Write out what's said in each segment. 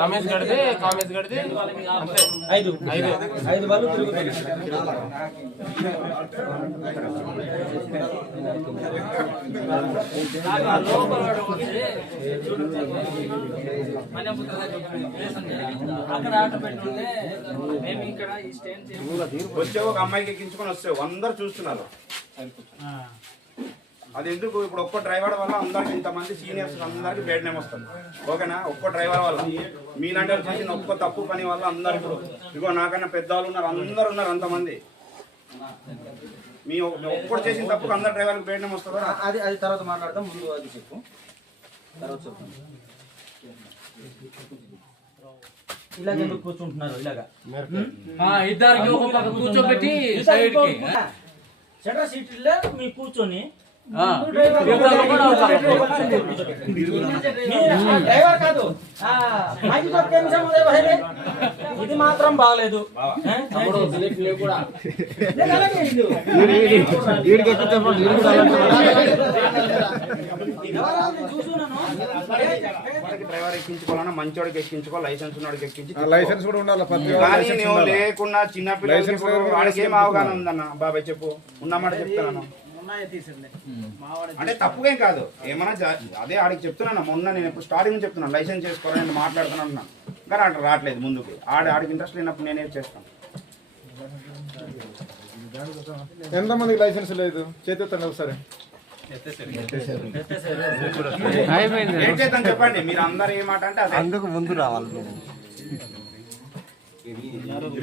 Ramesh గడితే Kamesh గడితే 5 ball తిరుగుతాయి. వచ్చే ఒక అమ్మాయికి ఎక్కించుకొని వస్తావు అందరు చూస్తున్నారు. అది ఎందుకు ఇప్పుడు ఒక్క డ్రైవర్ వల్ల అందరికి ఇంతమంది సీనియర్స్ అందరికి బేడ్ నేమ్ వస్తుంది. ఓకేనా? ఒక్క డ్రైవర్ వల్ల మీలాంటి వాళ్ళు చేసిన ఒక్క తప్పు పని వల్ల అందరు ఇప్పుడు ఇగో నాకన్నా పెద్దవాళ్ళు ఉన్నారు, అందరు ఉన్నారు అంతమంది. మీ ఒక్కడు చేసిన తప్పుకు అందరు డ్రైవర్కి బేడ్ నేమ్ వస్తుందా? అది తర్వాత మాట్లాడదాం. ముందు అది చెప్పు, తర్వాత చెప్తాను. ఇలాగ ఎందుకు కూర్చుంటున్నారు? ఇలాగా ఇద్దరికి ఒక పక్క కూర్చోబెట్టి సెంటర్ సీట్లో మీ కూర్చొని డ్రైవర్ కాదు, ఇది మాత్రం బాగలేదు. డ్రైవర్ ఎక్కించుకోవాలన్నా మంచోడికి ఎక్కించుకోవాలి, లైసెన్స్ ఉన్నోడికి ఎక్కించి లైసెన్స్ కూడా ఉండాలి. కానీ నువ్వు లేకుండా చిన్న పిల్లలకి వాడికి ఏం అవగాహన ఉందన్న? బాబాయ్ చెప్పు, ఉన్నమాట చెప్తాను. అంటే తప్పుకేం కాదు, ఏమన్నా అదే ఆడికి చెప్తున్నాను. మొన్న నేను ఇప్పుడు స్టార్టింగ్ చెప్తున్నాను లైసెన్స్ చేసుకోవాలని నేను మాట్లాడుతున్నాను, కానీ ఆడ రావట్లేదు ముందుకు. ఆడికి ఇంట్రెస్ట్ లేనప్పుడు నేనేం చేస్తాను? ఎంతమందికి లైసెన్స్ లేదు? చేతిస్తాను ఒకసారి ఏంటని చెప్పండి. మీరు అందరు ఏమాట అంటే అందుకు ముందు రావాలి.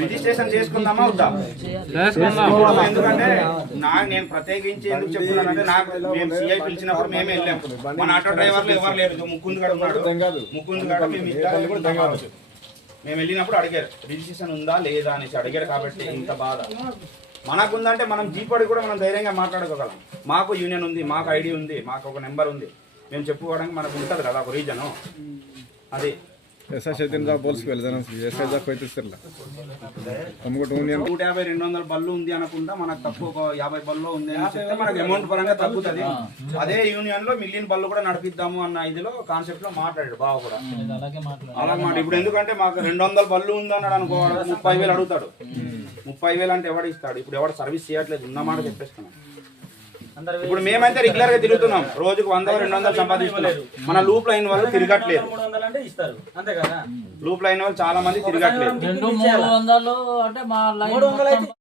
రిజిస్ట్రేషన్ చేసుకుందామా వద్దా? ఎందుకంటే నేను ప్రత్యేకించి ఎందుకు చెప్తున్నానంటే నాకు మేము సిఐ పిలిచినప్పుడు మేమే వెళ్ళాము. మన ఆటో డ్రైవర్లు ఎవరు లేరు, ముకుంద్ గడ ఉన్నాడు. ముకుంద్ గడ మేము వెళ్ళినప్పుడు అడిగారు రిజిస్ట్రేషన్ ఉందా లేదా అనేసి అడిగారు. కాబట్టి ఇంత బాధ మనకుందంటే మనం జీపడి కూడా మనం ధైర్యంగా మాట్లాడుకోగలం. మాకు యూనియన్ ఉంది, మాకు ఐడి ఉంది, మాకు ఒక నెంబర్ ఉంది, మేము చెప్పుకోవడానికి మనకు ఉంటుంది కదా ఒక రీజను. అది ऐसा दिन का बोल के जाना ऐसा जा कोई तिसरला हमको यूनियन 150-200 బళ్ళు ఉంది అనుకుంటా, మనకు తక్కువ ఒక 50 బల్లో ఉంది అని చెప్తే మనకు అమౌంట్ పరంగా తగ్గుతుంది. అదే యూనియన్ లో మిలియన్ బళ్ళు కూడా నడిపిద్దాము అన్న ఇదిలో కాన్సెప్ట్ లో మాట్లాడాడు బావ కూడా. అలా మాట ఇప్పుడు ఎందుకంటే మాకు 200 బళ్ళు ఉంది అన్నాడు అనుకోవాలి, 30,000 అడుగుతాడు. 30,000 అంటే ఎవడు ఇస్తాడు? ఇప్పుడు ఎవడు సర్వీస్ చేయట్లేదు, ఉన్నమాట చెప్పేస్తున్నాం. ఇప్పుడు మేమైతే రెగ్యులర్ గా తిరుగుతున్నాం, రోజుకు 100-200 సంపాదిస్తున్నాం. మన లూప్ లైన్ వాళ్ళు తిరగట్లేదు. లూప్ లైన్ వాళ్ళు చాలా మంది తిరగట్లేదు. 200-300 అంటే మా లైన్